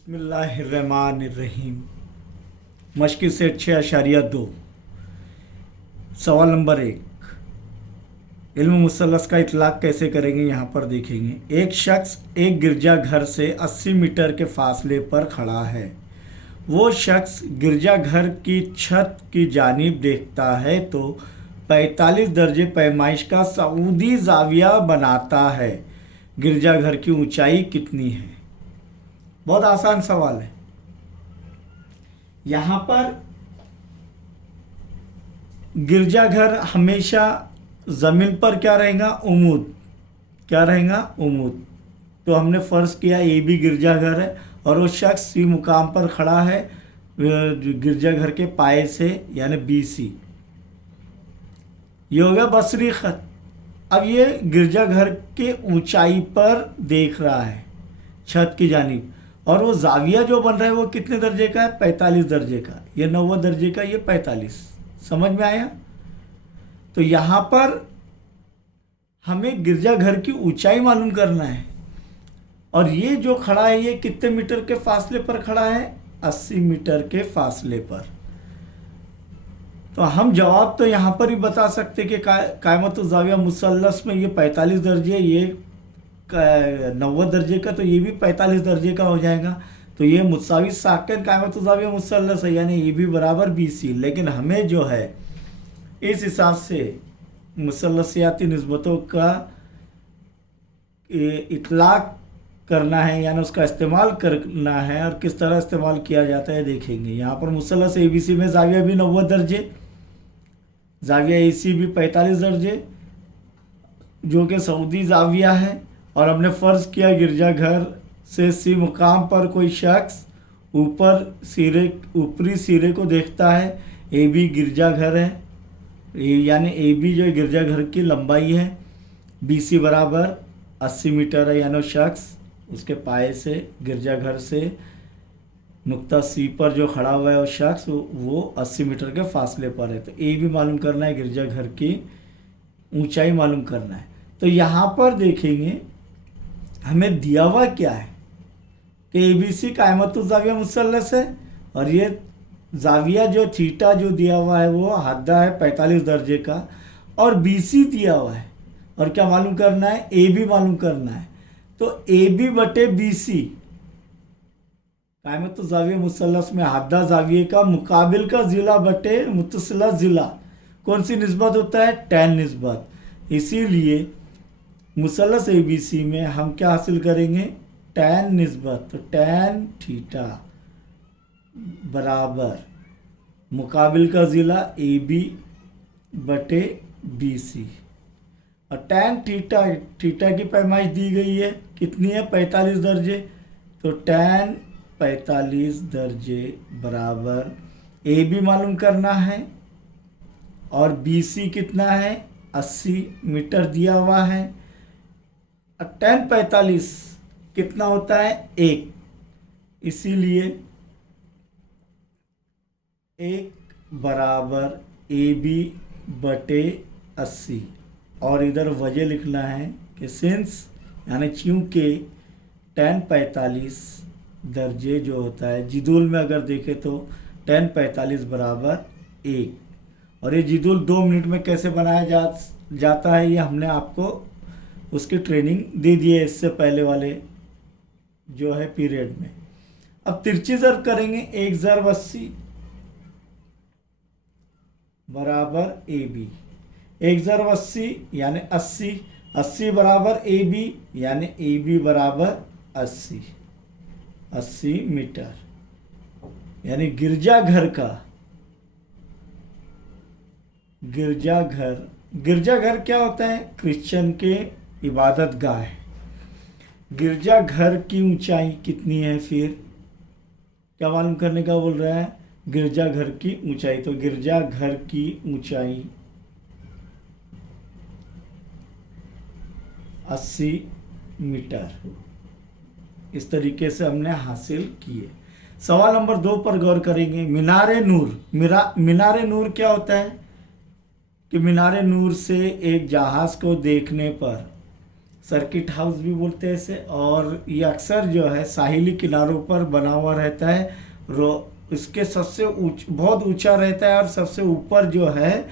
बिस्मिल्लाहिर्रहमानिर्रहीम। मशक़ सेट 6.2। सवाल नंबर 1, इल्म मुसल्लस का इतलाक़ कैसे करेंगे यहाँ पर देखेंगे। एक शख्स एक गिरजाघर से 80 मीटर के फासले पर खड़ा है। वो शख्स गिरजाघर की छत की जानिब देखता है तो 45 दर्जे पैमाइश का सऊदी ज़ाविया बनाता है। गिरजाघर की ऊंचाई कितनी है? बहुत आसान सवाल है। यहाँ पर गिरजाघर हमेशा ज़मीन पर क्या रहेगा? उमूद। क्या रहेगा? उमूद। तो हमने फ़र्ज़ किया ए बी गिरजाघर है और वो शख्स सी मुकाम पर खड़ा है गिरजाघर के पाए से, यानी बी सी। ये हो गया बसरी ख़त। अब ये गिरजाघर के ऊंचाई पर देख रहा है छत की जानिब, और वो ज़ाविया जो बन रहा है वो कितने दर्जे का है? 45 दर्जे का। ये 90 दर्जे का, ये 45। समझ में आया? तो यहाँ पर हमें गिरजाघर की ऊंचाई मालूम करना है। और ये जो खड़ा है ये कितने मीटर के फासले पर खड़ा है? 80 मीटर के फासले पर। तो हम जवाब तो यहाँ पर ही बता सकते कि कायमत ज़ाविया मुसल्लस में ये 45 दर्जे, ये 90 दर्जे का, तो ये भी 45 दर्जे का हो जाएगा। तो ये मुसावी साकिन कायमत ज़ाविया मुसल्लस है, यानी ये भी बराबर BC। लेकिन हमें जो है इस हिसाब से मुसल्लसियाती निस्बतों का इतलाक़ करना है, यानी उसका इस्तेमाल करना है। और किस तरह इस्तेमाल किया जाता है देखेंगे। यहाँ पर मुसल्लस ABC में ज़ाविया भी 90 दर्जे, ज़ाविया AC भी 45 दर्जे, जो कि सऊदी ज़ाविया है। और हमने फ़र्ज़ किया गिरजाघर से सी मुकाम पर कोई शख्स ऊपरी सिरे को देखता है। AB गिरजाघर है, यानी AB जो गिरजाघर की लंबाई है। BC बराबर 80 मीटर है, यानी शख्स उसके पाए से गिरजाघर से नुक्ता C पर जो खड़ा हुआ है वो शख्स वो 80 मीटर के फासले पर है। तो AB मालूम करना है, गिरजाघर की ऊंचाई मालूम करना है। तो यहाँ पर देखेंगे हमें दिया हुआ क्या है कि ABC कायमत ज़ाविया मुसल्लस है, और ये ज़ाविया जो थीटा जो दिया हुआ है वो हद्दा है 45 दर्जे का, और BC दिया हुआ है। और क्या मालूम करना है? AB मालूम करना है। तो AB बटे BC कायमत ज़ाविया मुसल्लस में हद्दा ज़ाविये का मुकाबिल का ज़िला बटे मुतसिला ज़िला कौन सी निस्बत होता है? tan निस्बत। इसीलिए मुसल्लस ABC में हम क्या हासिल करेंगे? tan निस्बत। तो tan थीटा बराबर मुकाबिल का ज़िला AB बटे BC। और tan थीटा की पैमाइश दी गई है, कितनी है? 45 दर्जे। तो tan 45 दर्जे बराबर AB मालूम करना है, और BC कितना है? 80 मीटर दिया हुआ है। tan 45 कितना होता है? 1। इसीलिए 1 बराबर AB बटे 80। और इधर वजह लिखना है कि सिंस, यानी चूँकि tan 45 दर्जे जो होता है जिदुल में अगर देखें तो tan 45 बराबर 1। और ये जिदुल 2 मिनट में कैसे बनाया जाता है ये हमने आपको उसकी ट्रेनिंग दे दी है इससे पहले वाले जो है पीरियड में। अब तिरछी ज़र्ब करेंगे। 1 ज़र्ब 80 बराबर AB। 1 ज़र्ब 80 यानी 80। 80 बराबर AB, यानी AB बराबर 80 मीटर। यानी गिरजाघर क्या होता है? क्रिश्चियन के इबादत गाह है। गिरजाघर की ऊंचाई कितनी है? फिर क्या मालूम करने का बोल रहा है? गिरजाघर की ऊंचाई। तो गिरजाघर की ऊंचाई 80 मीटर। इस तरीके से हमने हासिल किए। सवाल नंबर 2 पर गौर करेंगे। मीनारे नूर क्या होता है? कि मीनारे नूर से एक जहाज़ को देखने पर सर्किट हाउस भी बोलते हैं इसे। और ये अक्सर जो है साहिली किनारों पर बना हुआ रहता है। इसके सबसे बहुत ऊंचा रहता है और सबसे ऊपर जो है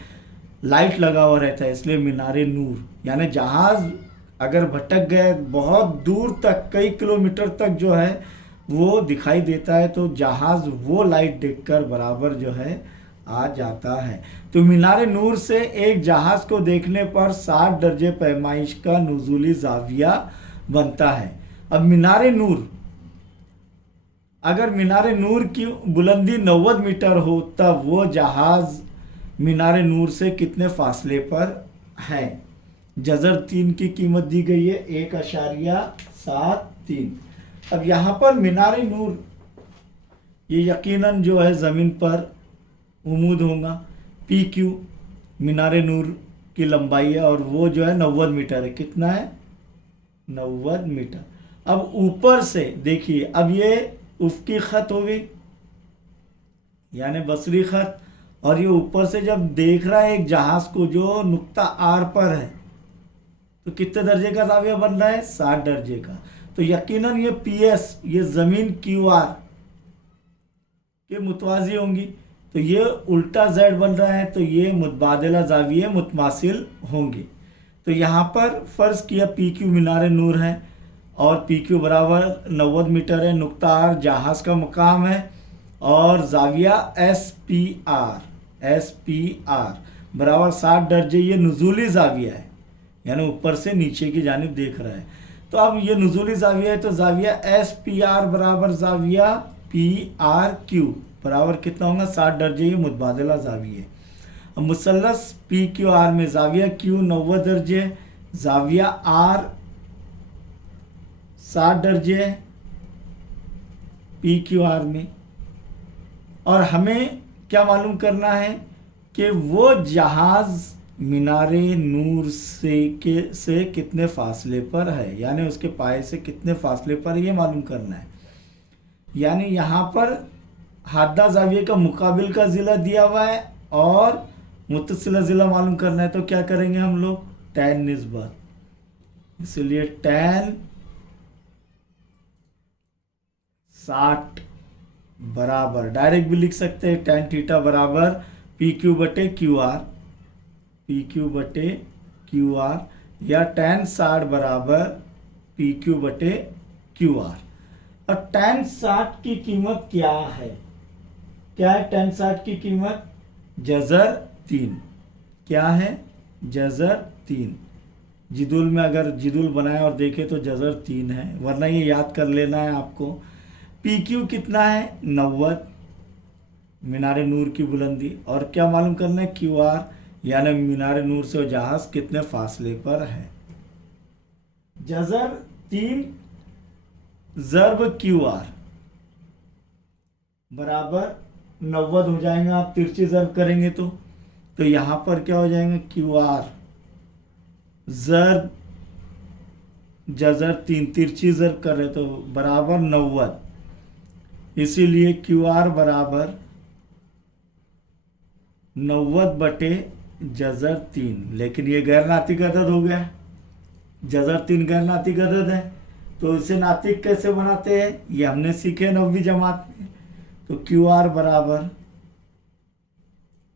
लाइट लगा हुआ रहता है, इसलिए मीनारे नूर। यानी जहाज अगर भटक गए बहुत दूर तक, कई किलोमीटर तक जो है वो दिखाई देता है, तो जहाज वो लाइट देखकर बराबर जो है आ जाता है। तो मीनारे नूर से एक जहाज को देखने पर 60 दर्जे पैमाइश का नुज़ूली ज़ाविया बनता है। अब मीनारे नूर, अगर मीनारे नूर की बुलंदी 90 मीटर हो, तब वो जहाज मीनारे नूर से कितने फासले पर है। जजर 3 की कीमत दी गई है 1.73। अब यहाँ पर मीनारे नूर ये यकीनन जो है ज़मीन पर उमूद होगा। पी क्यू मीनारे नूर की लंबाई है और वो जो है 90 मीटर है। कितना है? 90 मीटर। अब ऊपर से देखिए, अब ये उफ़क़ी ख़त हो गई यानी बसरी ख़त, और ये ऊपर से जब देख रहा है एक जहाज़ को जो नुक्ता आर पर है, तो कितने दर्जे का ज़ाविया बन रहा है? 60 दर्जे का। तो यकीनन ये पी एस, ये ज़मीन क्यू आर के मुतवाज़ी होंगी, तो ये उल्टा जेड बन रहा है, तो ये मुतबादिला ज़ाविये मुतमासिल होंगे। तो यहाँ पर फ़र्ज़ किया पी क्यू मीनारे नूर है और पी क्यू बराबर 90 मीटर है, नुक्ता आर जहाज़ का मुकाम है, और ज़ाविया एस पी आर बराबर 60 दर्जे ये नुज़ूली ज़ाविया है, यानी ऊपर से नीचे की जानिब देख रहा है। तो अब ये नुज़ूली ज़ाविया है, तो ज़ाविया एस पी आर बराबर ज़ाविया पी आर क्यू बराबर कितना होगा? 60 दर्जे ये मुतबादिला ज़ाविया। अब मुसल्लस पी क्यू आर में ज़ाविया क्यू 90 दर्जे, ज़ाविया आर 60 दर्जे पी क्यू आर में। और हमें क्या मालूम करना है कि वो जहाज़ मीनारे नूर से कितने फासले पर है, यानी उसके पाए से कितने फासले पर, ये मालूम करना है। यानी यहाँ पर हादा ज़ाविये का मुकाबिल का ज़िला दिया हुआ है और मुत्तसिला ज़िला मालूम करना है, तो क्या करेंगे हम लोग? टैन निस्बत, इसलिए टैन 60 बराबर, डायरेक्ट भी लिख सकते हैं, टैन थीटा बराबर पी क्यू बटे क्यू आर, या टैन 60 बराबर पी क्यू बटे क्यू आर। और टैन 60 की कीमत क्या है? क्या है टैन 60 की कीमत? जज़र 3। क्या है? जज़र 3। जिदुल में अगर जिदुल बनाए और देखे तो जज़र 3 है, वरना ये याद कर लेना है आपको। पी क्यू कितना है? 90 मीनारे नूर की बुलंदी। और क्या मालूम करना है? क्यू आर, यानी मीनारे नूर से जहाज़ कितने फासले पर है। जज़र 3 ज़र्ब क्यू आर बराबर 90 हो जाएगा। आप तिरछी ज़र्ब करेंगे तो यहाँ पर क्या हो जाएगा? क्यू आर ज़र्ब जज़र 3, तिरछी ज़र्ब कर रहे तो बराबर 90, इसीलिए क्यू आर बराबर 90 बटे जज़र 3। लेकिन ये गैर नातिक अदद हो गया, जज़र 3 गैर नातिक अदद है, तो इसे नातिक कैसे बनाते हैं ये हमने सीखे 9वीं जमात में। तो क्यू आर बराबर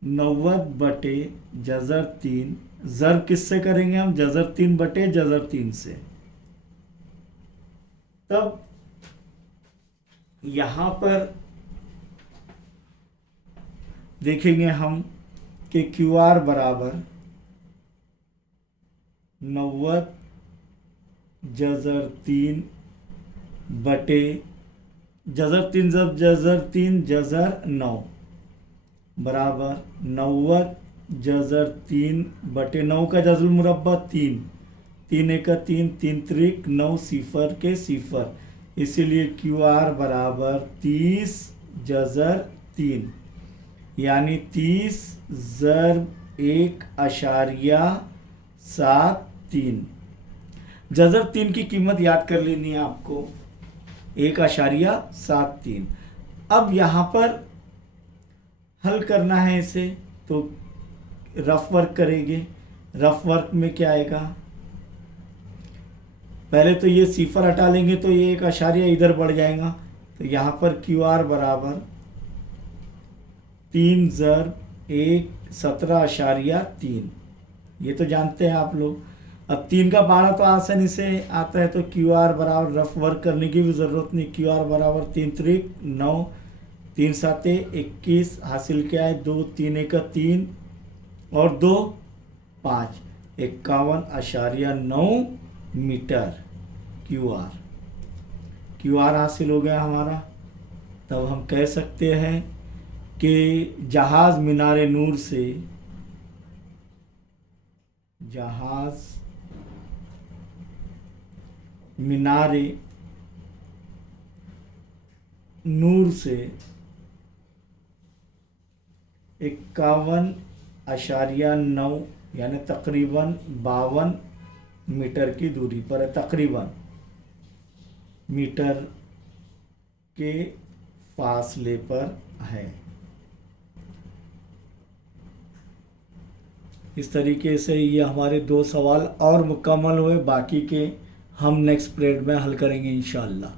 90 बटे जज़र 3, ज़र्ब किससे करेंगे हम? जज़र 3 बटे जज़र 3 से। तब यहाँ पर देखेंगे हम कि क्यू आर बराबर 90 जज़र 3 बटे जज़र 3 जज़र 3 जज़र 9 बराबर 90 जज़र 3 बटे 9 का जज़र मुरब्बा 3, 3 एका 3, 3 त्रिक 9, सिफर के सिफर, इसीलिए क्यू आर बराबर 30 जज़र 3, यानी 30 ज़र्ब 1.73। जज़र 3 की कीमत याद कर लेनी है आपको, 1.73। अब यहाँ पर हल करना है इसे, तो रफ वर्क करेंगे। रफ वर्क में क्या आएगा? पहले तो ये सिफर हटा लेंगे तो ये एक आशार्य इधर बढ़ जाएगा। तो यहाँ पर क्यू आर बराबर 3 ज़र 1 17.3, ये तो जानते हैं आप लोग। अब 3 का 12 तो आसानी से आता है, तो क्यू आर बराबर रफ वर्क करने की भी ज़रूरत नहीं। क्यू आर बराबर 3 त्रिक 9 3 7 21 हासिल क्या है 2 3 1 3 और 2 5 51.9 मीटर क्यू आर हासिल हो गया हमारा। तब हम कह सकते हैं कि जहाज़ मीनारे नूर से मीनारे नूर से 51.9 यानी तकरीबन 52 मीटर की दूरी पर है, तकरीबन मीटर के फासले पर है। इस तरीके से ये हमारे 2 सवाल और मुकम्मल हुए, बाकी के हम नेक्स्ट पीरियड में हल करेंगे इंशाअल्लाह।